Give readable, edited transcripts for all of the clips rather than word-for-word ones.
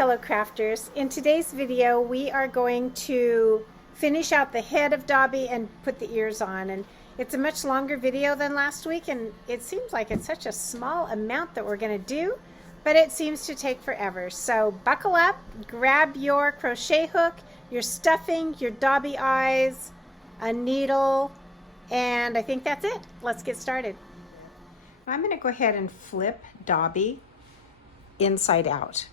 fellow crafters. In today's video we are going to finish out the head of Dobby and put the ears on, and it's a much longer video than last week, and it seems like it's such a small amount that we're going to do, but it seems to take forever. So buckle up, grab your crochet hook, your stuffing, your Dobby eyes, a needle, and I think that's it. Let's get started. I'm going to go ahead and flip Dobby inside out.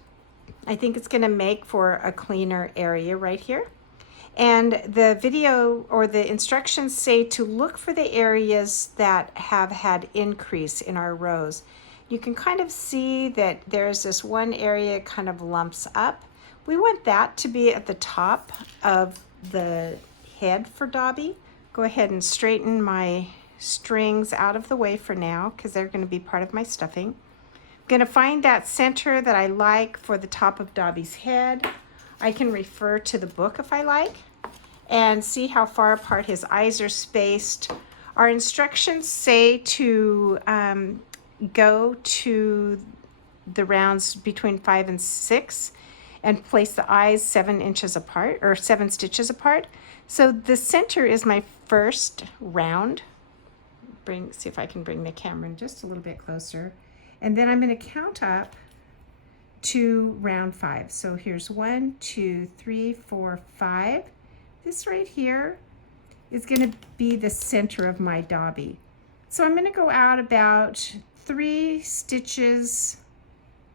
I think it's going to make for a cleaner area right here. And the video or the instructions say to look for the areas that have had increase in our rows. You can kind of see that there's this one area kind of lumps up. We want that to be at the top of the head for Dobby. Go ahead and straighten my strings out of the way for now because they're going to be part of my stuffing. I'm going to find that center that I like for the top of Dobby's head. I can refer to the book if I like and see how far apart his eyes are spaced. Our instructions say to go to the rounds between 5 and 6 and place the eyes 7 inches apart or 7 stitches apart. So the center is my first round. See if I can bring the camera in just a little bit closer. And then I'm going to count up to round 5. So here's 1, 2, 3, 4, 5. This right here is going to be the center of my Dobby. So I'm going to go out about 3 stitches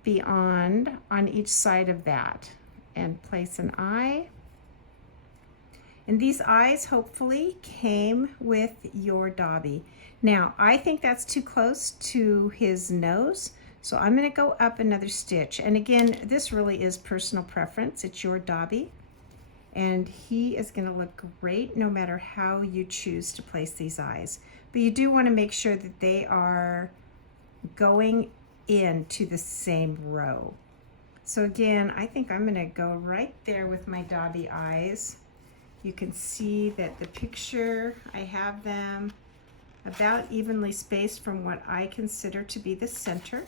beyond on each side of that and place an eye. And these eyes hopefully came with your Dobby. Now, I think that's too close to his nose, so I'm going to go up another stitch. And again, this really is personal preference. It's your Dobby, and he is going to look great no matter how you choose to place these eyes. But you do want to make sure that they are going into the same row. So again, I think I'm going to go right there with my Dobby eyes. You can see that the picture, I have them about evenly spaced from what I consider to be the center.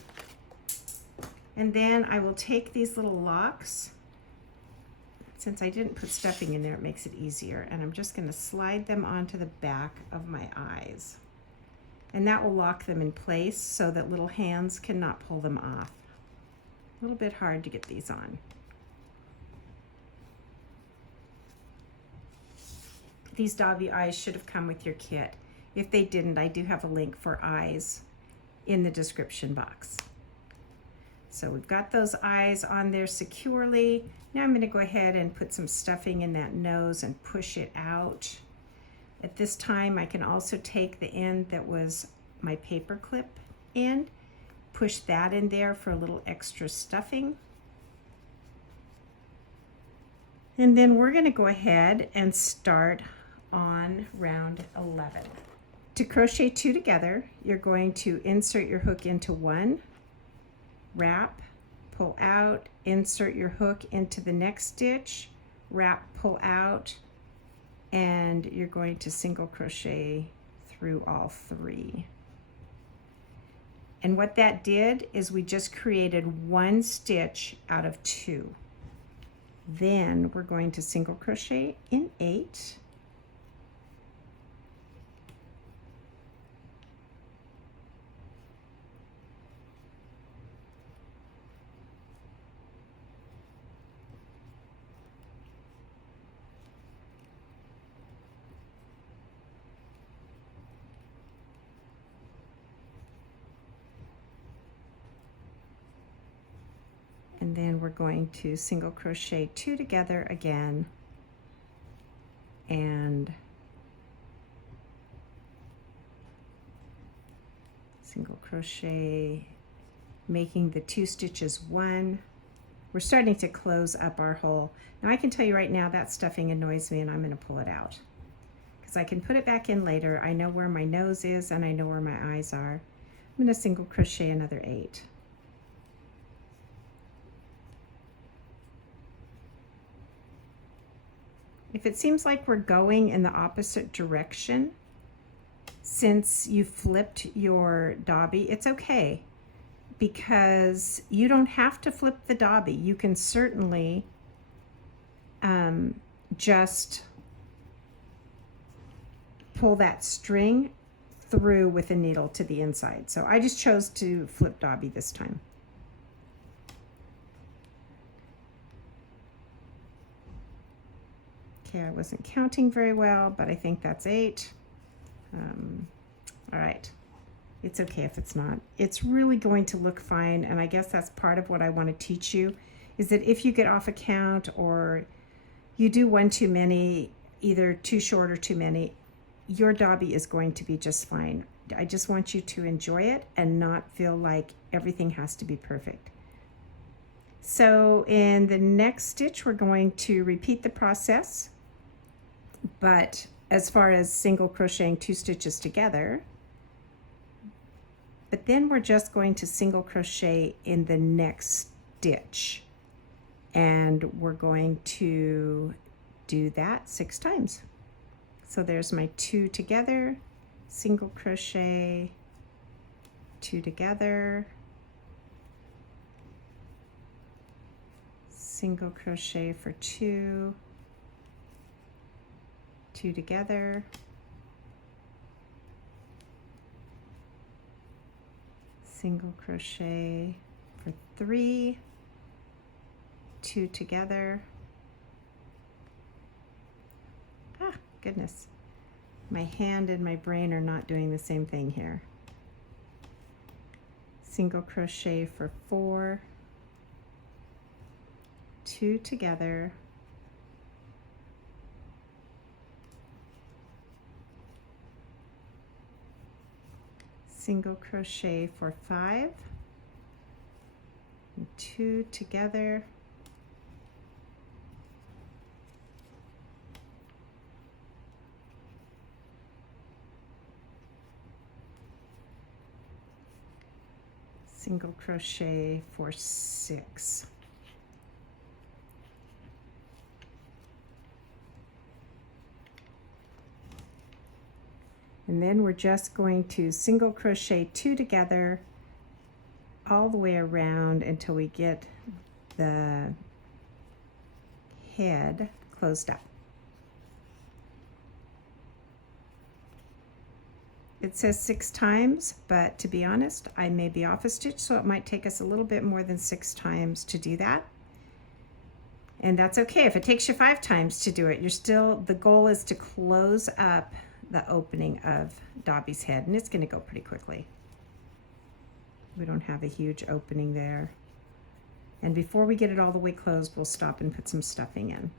And then I will take these little locks. Since I didn't put stuffing in there, it makes it easier. And I'm just going to slide them onto the back of my eyes. And that will lock them in place so that little hands cannot pull them off. A little bit hard to get these on. These Dobby eyes should have come with your kit. If they didn't, I do have a link for eyes in the description box. So we've got those eyes on there securely. Now I'm going to go ahead and put some stuffing in that nose and push it out. At this time, I can also take the end that was my paper clip end, push that in there for a little extra stuffing. And then we're going to go ahead and start on round 11. To crochet 2 together, you're going to insert your hook into 1, wrap, pull out, insert your hook into the next stitch, wrap, pull out, and you're going to single crochet through all 3. And what that did is we just created 1 stitch out of 2. Then we're going to single crochet in 8. And then we're going to single crochet 2 together again and single crochet, making the 2 stitches 1. We're starting to close up our hole. Now I can tell you right now that stuffing annoys me, and I'm going to pull it out because I can put it back in later. I know where my nose is and I know where my eyes are. I'm going to single crochet another 8. If it seems like we're going in the opposite direction, since you flipped your Dobby, it's okay. because you don't have to flip the Dobby. You can certainly just pull that string through with a needle to the inside. So I just chose to flip Dobby this time. Okay, I wasn't counting very well, but I think that's 8. All right. It's okay if it's not. It's really going to look fine, and I guess that's part of what I want to teach you, is that if you get off a count or you do one too many, either too short or too many, your Dobby is going to be just fine. I just want you to enjoy it and not feel like everything has to be perfect. So in the next stitch, we're going to repeat the process, but as far as single crocheting 2 stitches together, but then we're just going to single crochet in the next stitch, and we're going to do that 6 times. So there's my 2 together, single crochet, 2 together, single crochet for 2, 2 together, single crochet for 3, 2 together. Ah, goodness. My hand and my brain are not doing the same thing here. Single crochet for 4, 2 together, single crochet for 5, 2 together, single crochet for 6. And then we're just going to single crochet 2 together all the way around until we get the head closed up. It says 6 times, but to be honest, I may be off a stitch, so it might take us a little bit more than 6 times to do that. And that's okay. If it takes you 5 times to do it, you're still, the goal is to close up the opening of Dobby's head, and it's going to go pretty quickly. We don't have a huge opening there. And before we get it all the way closed, we'll stop and put some stuffing in.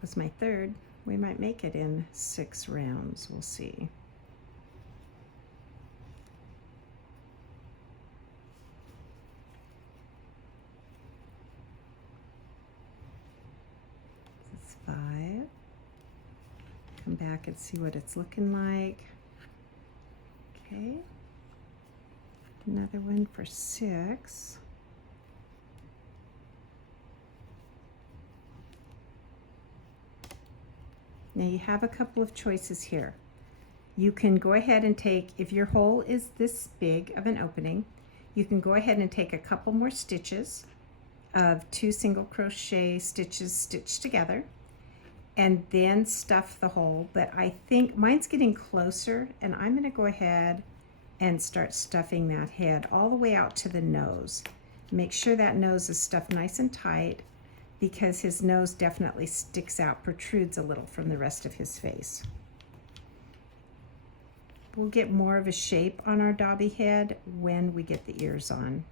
Was my 3rd. We might make it in 6 rounds. We'll see. This is 5. Come back and see what it's looking like. Okay. Another one for 6. Now you have a couple of choices here. You can go ahead and take, if your hole is this big of an opening, you can go ahead and take a couple more stitches of 2 single crochet stitches stitched together and then stuff the hole. But I think mine's getting closer, and I'm going to go ahead and start stuffing that head all the way out to the nose. Make sure that nose is stuffed nice and tight, because his nose definitely sticks out, protrudes a little from the rest of his face. We'll get more of a shape on our Dobby head when we get the ears on.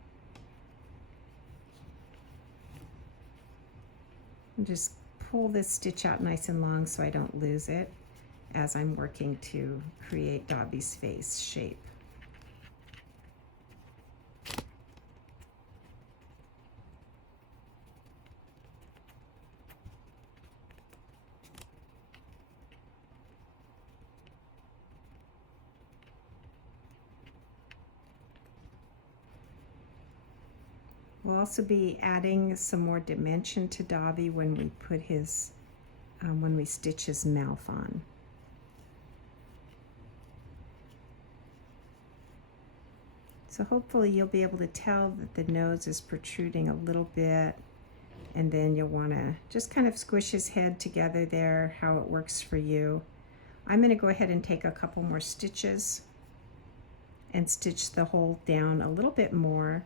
And just pull this stitch out nice and long so I don't lose it as I'm working to create Dobby's face shape. We'll also be adding some more dimension to Dobby when we put his, when we stitch his mouth on. So hopefully you'll be able to tell that the nose is protruding a little bit, and then you'll want to just kind of squish his head together there, how it works for you. I'm going to go ahead and take a couple more stitches and stitch the hole down a little bit more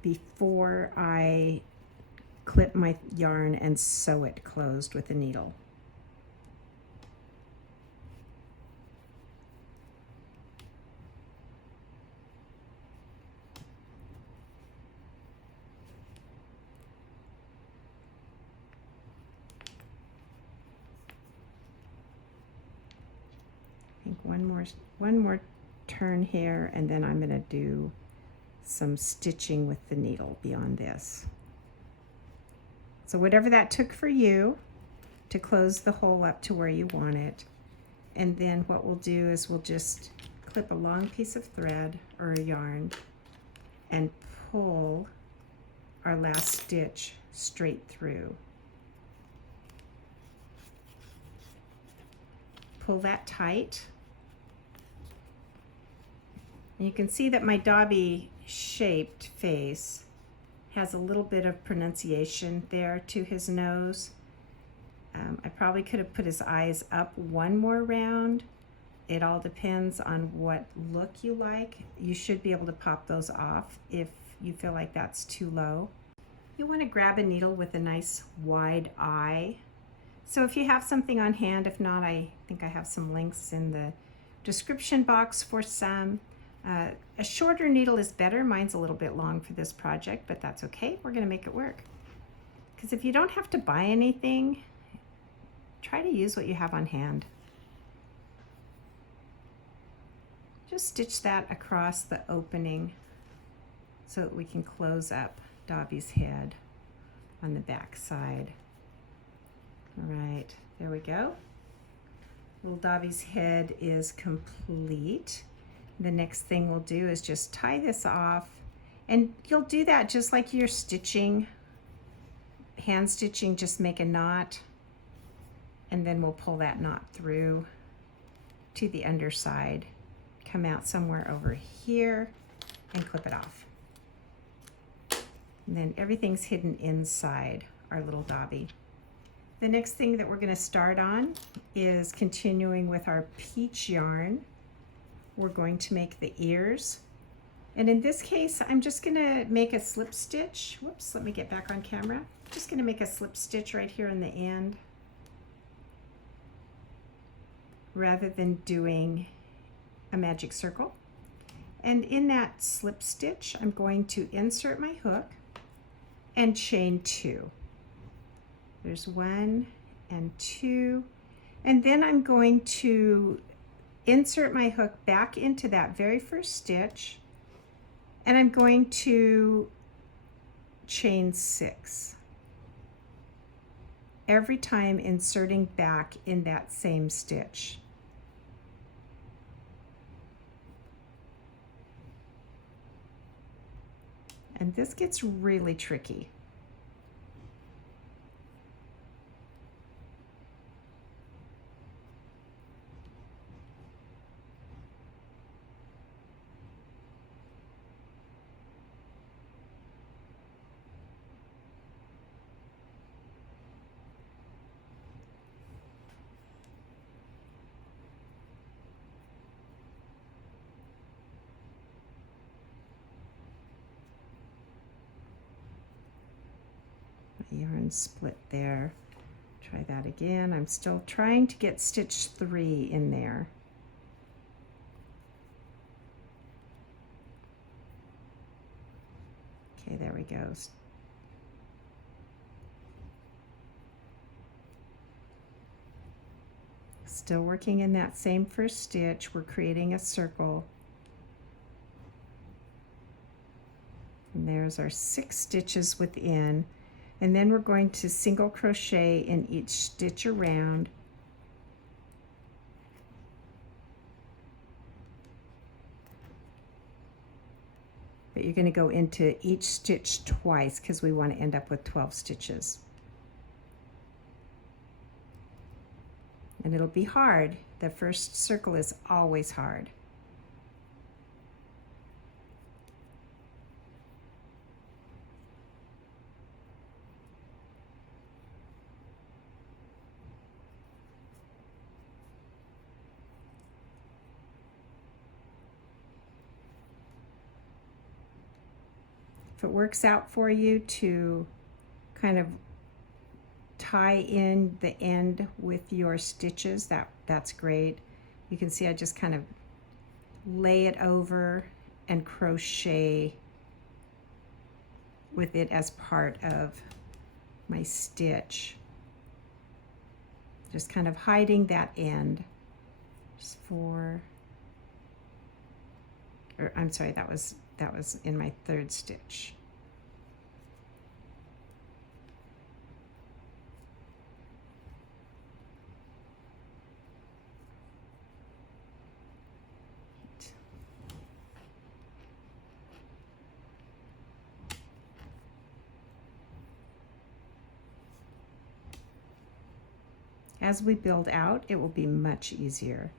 before I clip my yarn and sew it closed with a needle. I think one more turn here, and then I'm going to do some stitching with the needle beyond this. So whatever that took for you to close the hole up to where you want it. And then what we'll do is we'll just clip a long piece of thread or a yarn and pull our last stitch straight through. Pull that tight. And you can see that my Dobby shaped face has a little bit of pronunciation there to his nose. I probably could have put his eyes up one more round. It all depends on what look you like. You should be able to pop those off if you feel like that's too low. You want to grab a needle with a nice wide eye. So if you have something on hand, if not, I think I have some links in the description box for some. A shorter needle is better. Mine's a little bit long for this project, but that's okay. We're going to make it work. Because if you don't have to buy anything, try to use what you have on hand. Just stitch that across the opening so that we can close up Dobby's head on the back side. All right, there we go. Little Dobby's head is complete. The next thing we'll do is just tie this off, and you'll do that just like you're stitching, hand stitching. Just make a knot, and then we'll pull that knot through to the underside, come out somewhere over here and clip it off. And then everything's hidden inside our little Dobby. The next thing that we're going to start on is continuing with our peach yarn. We're going to make the ears. And in this case, I'm just going to make a slip stitch. Whoops, let me get back on camera. Just going to make a slip stitch right here in the end, rather than doing a magic circle. And in that slip stitch, I'm going to insert my hook and chain 2. There's 1 and 2, and then I'm going to insert my hook back into that very first stitch, and I'm going to chain 6 every time, inserting back in that same stitch. And this gets really tricky. Yarn split there. Try that again. I'm still trying to get stitch 3 in there. Okay, there we go. Still working in that same first stitch. We're creating a circle. And there's our 6 stitches within. And then we're going to single crochet in each stitch around. But but you're going to go into each stitch twice because we want to end up with 12 stitches. And it'll be hard. The first circle is always hard. If it works out for you to kind of tie in the end with your stitches, that's great. You can see I just kind of lay it over and crochet with it as part of my stitch. Just kind of hiding that end. Just I'm sorry, that was in my third stitch. As we build out, it will be much easier.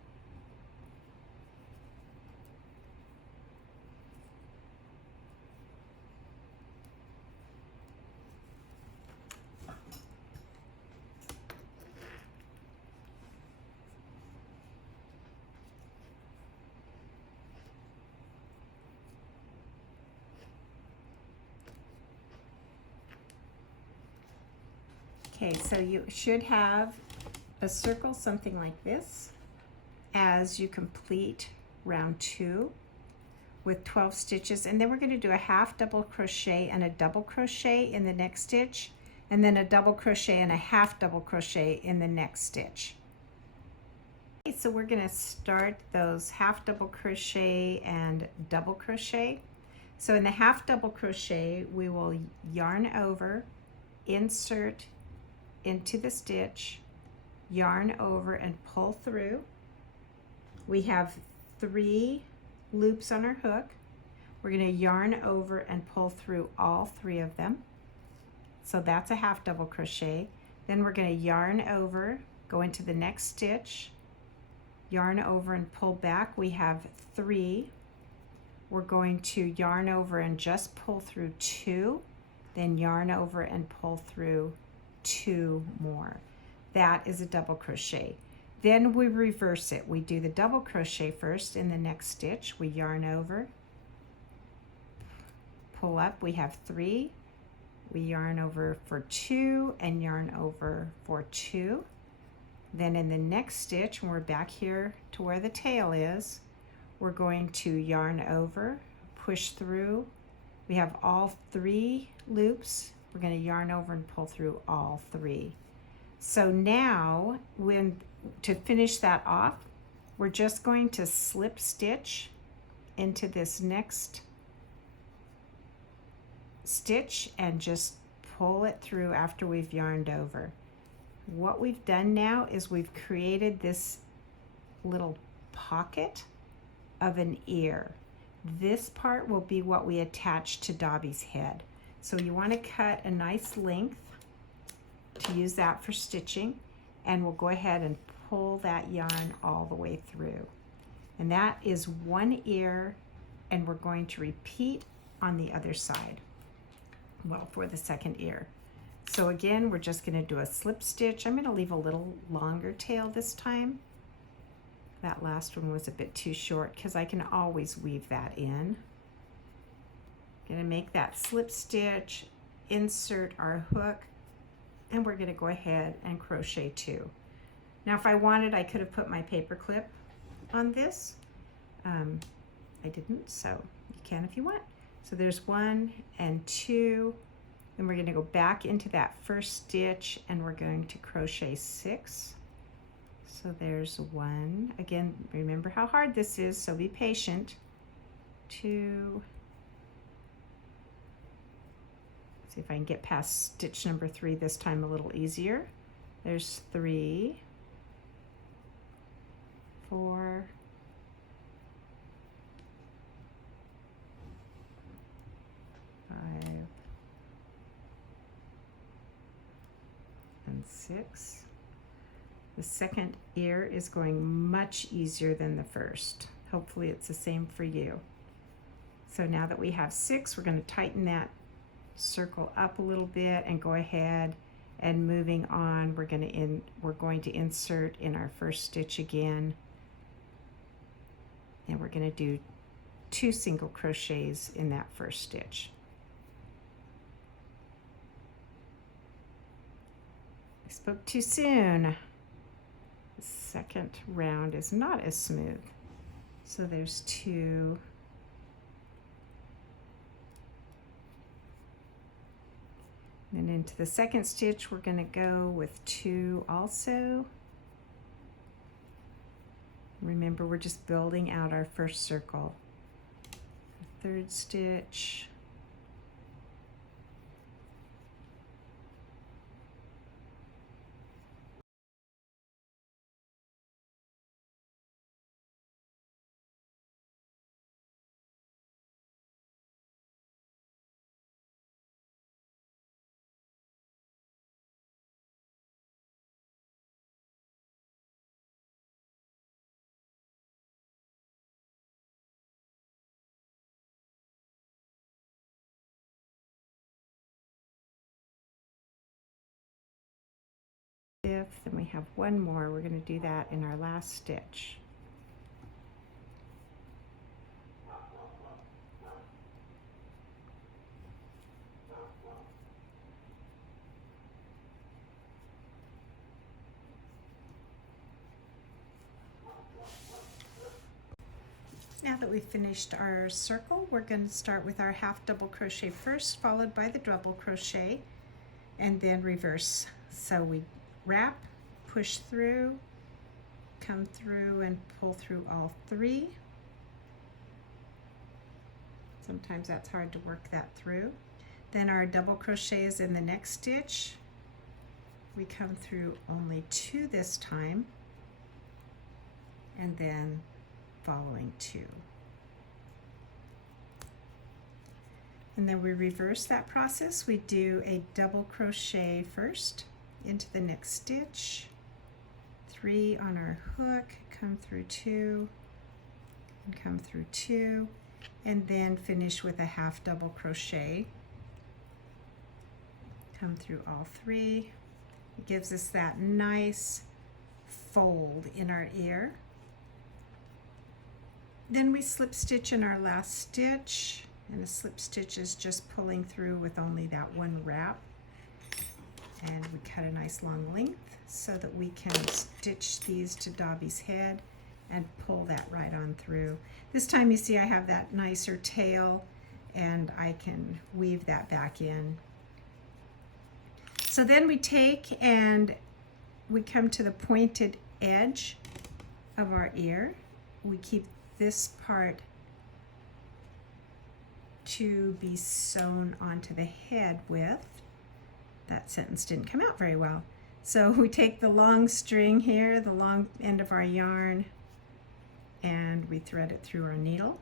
Okay, so you should have a circle something like this as you complete round 2 with 12 stitches, and then we're going to do a half double crochet and a double crochet in the next stitch, and then a double crochet and a half double crochet in the next stitch. Okay, so we're going to start those half double crochet and double crochet. So in the half double crochet, we will yarn over, insert into the stitch, yarn over and pull through. We have 3 loops on our hook. We're going to yarn over and pull through all 3 of them. So that's a half double crochet. Then we're going to yarn over, go into the next stitch, yarn over and pull back. We have 3. We're going to yarn over and just pull through 2, then yarn over and pull through 2 more. That is a double crochet. Then we reverse it. We do the double crochet first in the next stitch. We yarn over, pull up. We have 3. We yarn over for 2 and yarn over for 2. Then in the next stitch, when we're back here to where the tail is, we're going to yarn over, push through. We have all 3 loops. We're going to yarn over and pull through all 3. So now, to finish that off, we're just going to slip stitch into this next stitch and just pull it through after we've yarned over. What we've done now is we've created this little pocket of an ear. This part will be what we attach to Dobby's head. So you want to cut a nice length to use that for stitching, and we'll go ahead and pull that yarn all the way through. And that is 1 ear, and we're going to repeat on the other side, well, for the second ear. So again, we're just going to do a slip stitch. I'm going to leave a little longer tail this time. That last one was a bit too short because I can always weave that in. Going to make that slip stitch, insert our hook, and we're going to go ahead and crochet 2. Now if I wanted, I could have put my paper clip on this. I didn't, so you can if you want. So there's 1 and 2. Then we're going to go back into that first stitch and we're going to crochet 6. So there's 1. Again, remember how hard this is, so be patient. 2. See if I can get past stitch number 3 this time a little easier. There's 3, 4, 6. The second ear is going much easier than the first. Hopefully it's the same for you. So now that we have 6, we're going to tighten that circle up a little bit and go ahead and moving on. We're going to insert in our first stitch again, and we're going to do 2 single crochets in that first stitch. I spoke too soon. The second round is not as smooth. So there's 2. Then into the second stitch, we're going to go with 2 also. Remember, we're just building out our first circle. Third stitch. Then we have 1 more. We're going to do that in our last stitch. Now that we've finished our circle, we're going to start with our half double crochet first, followed by the double crochet, and then reverse. So we wrap, push through, come through and pull through all 3. Sometimes that's hard to work that through. Then our double crochet is in the next stitch. We come through only 2 this time, and then following 2. And then we reverse that process. We do a double crochet first into the next stitch, 3 on our hook, come through 2, and come through 2, and then finish with a half double crochet. Come through all 3. It gives us that nice fold in our ear. Then we slip stitch in our last stitch, and a slip stitch is just pulling through with only that 1 wrap. And we cut a nice long length so that we can stitch these to Dobby's head and pull that right on through. This time you see I have that nicer tail, and I can weave that back in. So then we take and we come to the pointed edge of our ear. We keep this part to be sewn onto the head with. That sentence didn't come out very well. So we take the long string here, the long end of our yarn, and we thread it through our needle.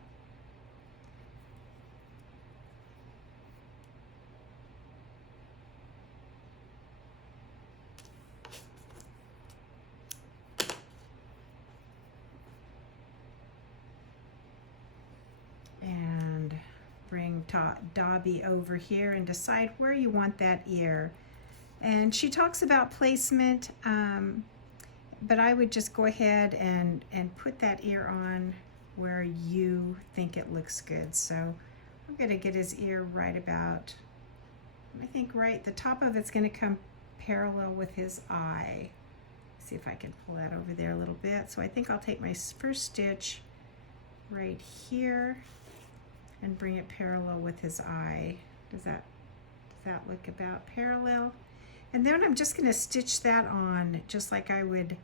And bring Dobby over here and decide where you want that ear. And she talks about placement, but I would just go ahead and put that ear on where you think it looks good. So I'm going to get his ear right about, I think right, the top of it's going to come parallel with his eye. See if I can pull that over there a little bit. So I think I'll take my first stitch right here and bring it parallel with his eye. Does that look about parallel? And then I'm just going to stitch that on just like I would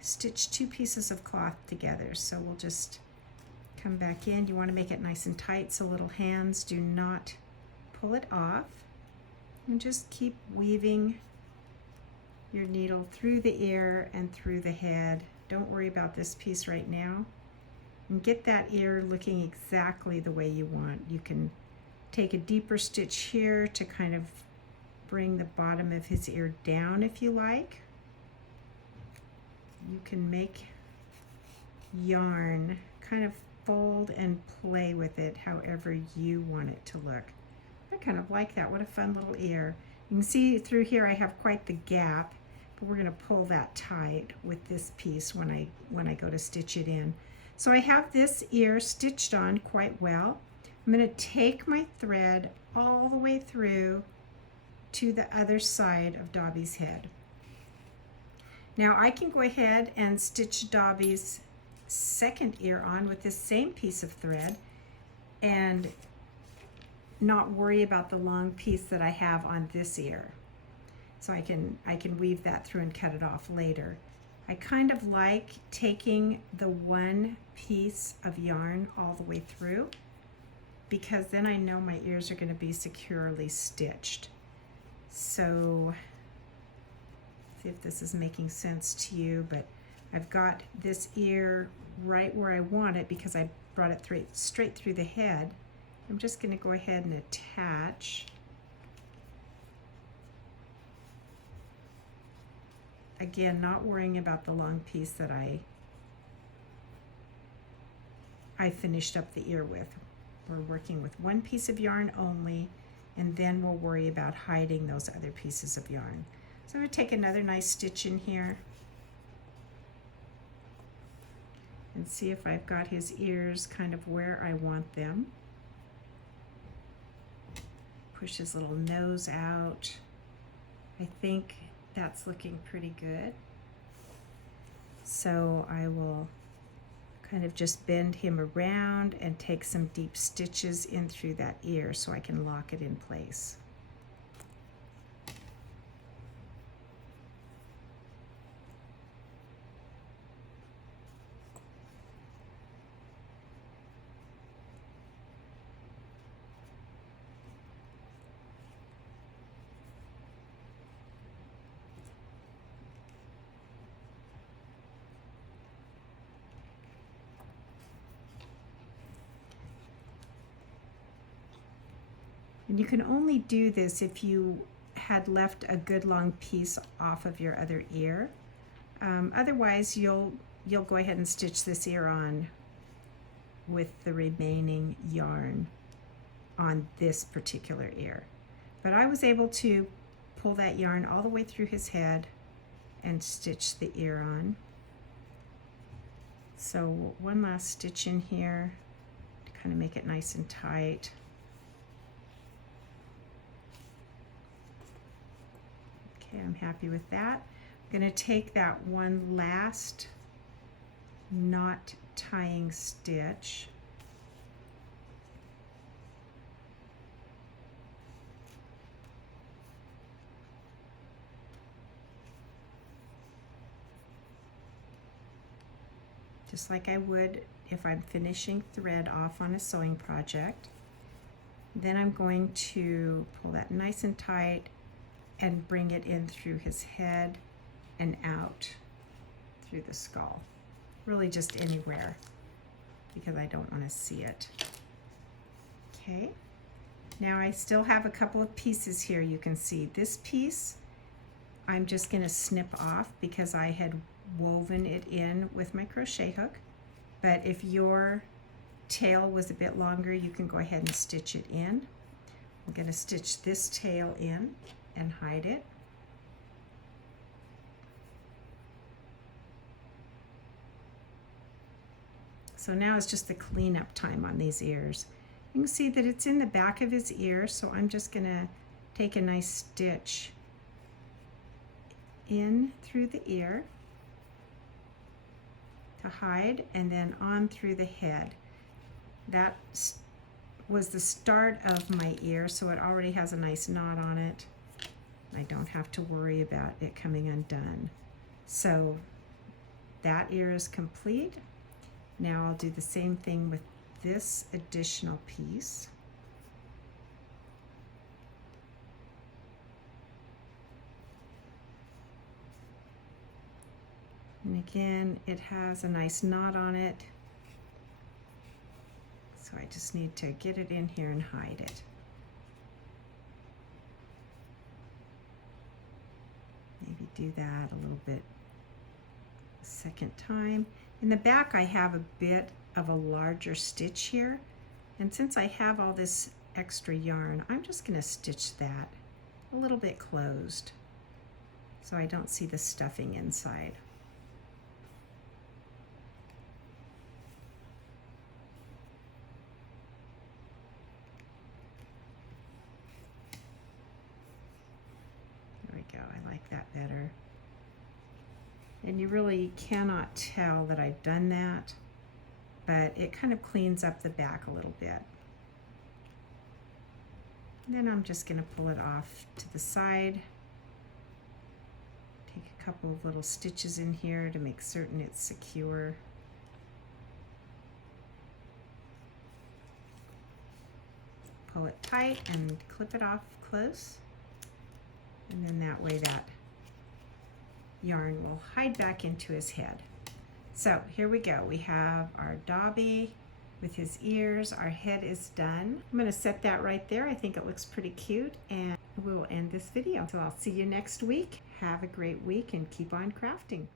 stitch 2 pieces of cloth together. So we'll just come back in. You want to make it nice and tight so little hands do not pull it off. And just keep weaving your needle through the ear and through the head. Don't worry about this piece right now. And get that ear looking exactly the way you want. You can take a deeper stitch here to kind of bring the bottom of his ear down if you like. You can make yarn, kind of fold and play with it however you want it to look. I kind of like that. What a fun little ear. You can see through here I have quite the gap, but we're going to pull that tight with this piece when I go to stitch it in. So I have this ear stitched on quite well. I'm going to take my thread all the way through to the other side of Dobby's head. Now I can go ahead and stitch Dobby's second ear on with this same piece of thread and not worry about the long piece that I have on this ear. So I can weave that through and cut it off later. I kind of like taking the one piece of yarn all the way through, because then I know my ears are going to be securely stitched. So see if this is making sense to you, but I've got this ear right where I want it because I brought it straight through the head. I'm just going to go ahead and attach. Again, not worrying about the long piece that I finished up the ear with. We're working with one piece of yarn only, and then we'll worry about hiding those other pieces of yarn. So I'm going to take another nice stitch in here and see if I've got his ears kind of where I want them. Push his little nose out. I think that's looking pretty good. So I will kind of just bend him around and take some deep stitches in through that ear so I can lock it in place. And you can only do this if you had left a good long piece off of your other ear. Otherwise, you'll go ahead and stitch this ear on with the remaining yarn on this particular ear. But I was able to pull that yarn all the way through his head and stitch the ear on. So one last stitch in here to kind of make it nice and tight. I'm happy with that. I'm going to take that one last knot tying stitch just like I would if I'm finishing thread off on a sewing project. Then I'm going to pull that nice and tight and bring it in through his head and out through the skull. Really just anywhere, because I don't want to see it. Okay, now I still have a couple of pieces here. You can see this piece I'm just going to snip off because I had woven it in with my crochet hook. But if your tail was a bit longer, you can go ahead and stitch it in. I'm going to stitch this tail in and hide it. So now it's just the cleanup time on these ears. You can see that it's in the back of his ear, so I'm just going to take a nice stitch in through the ear to hide, and then on through the head. That was the start of my ear, so it already has a nice knot on it. I don't have to worry about it coming undone. So that ear is complete. Now I'll do the same thing with this additional piece. And again, it has a nice knot on it. So I just need to get it in here and hide it. do that a little bit second time. In the back I have a bit of a larger stitch here, and since I have all this extra yarn, I'm just going to stitch that a little bit closed so I don't see the stuffing inside. There we go, I like that better. And you really cannot tell that I've done that, but it kind of cleans up the back a little bit. And then I'm just going to pull it off to the side. Take a couple of little stitches in here to make certain it's secure. Pull it tight and clip it off close. And then that way that yarn will hide back into his head. So here we go. We have our Dobby with his ears. Our head is done. I'm going to set that right there. I think it looks pretty cute, and we'll end this video. So I'll see you next week. Have a great week and keep on crafting.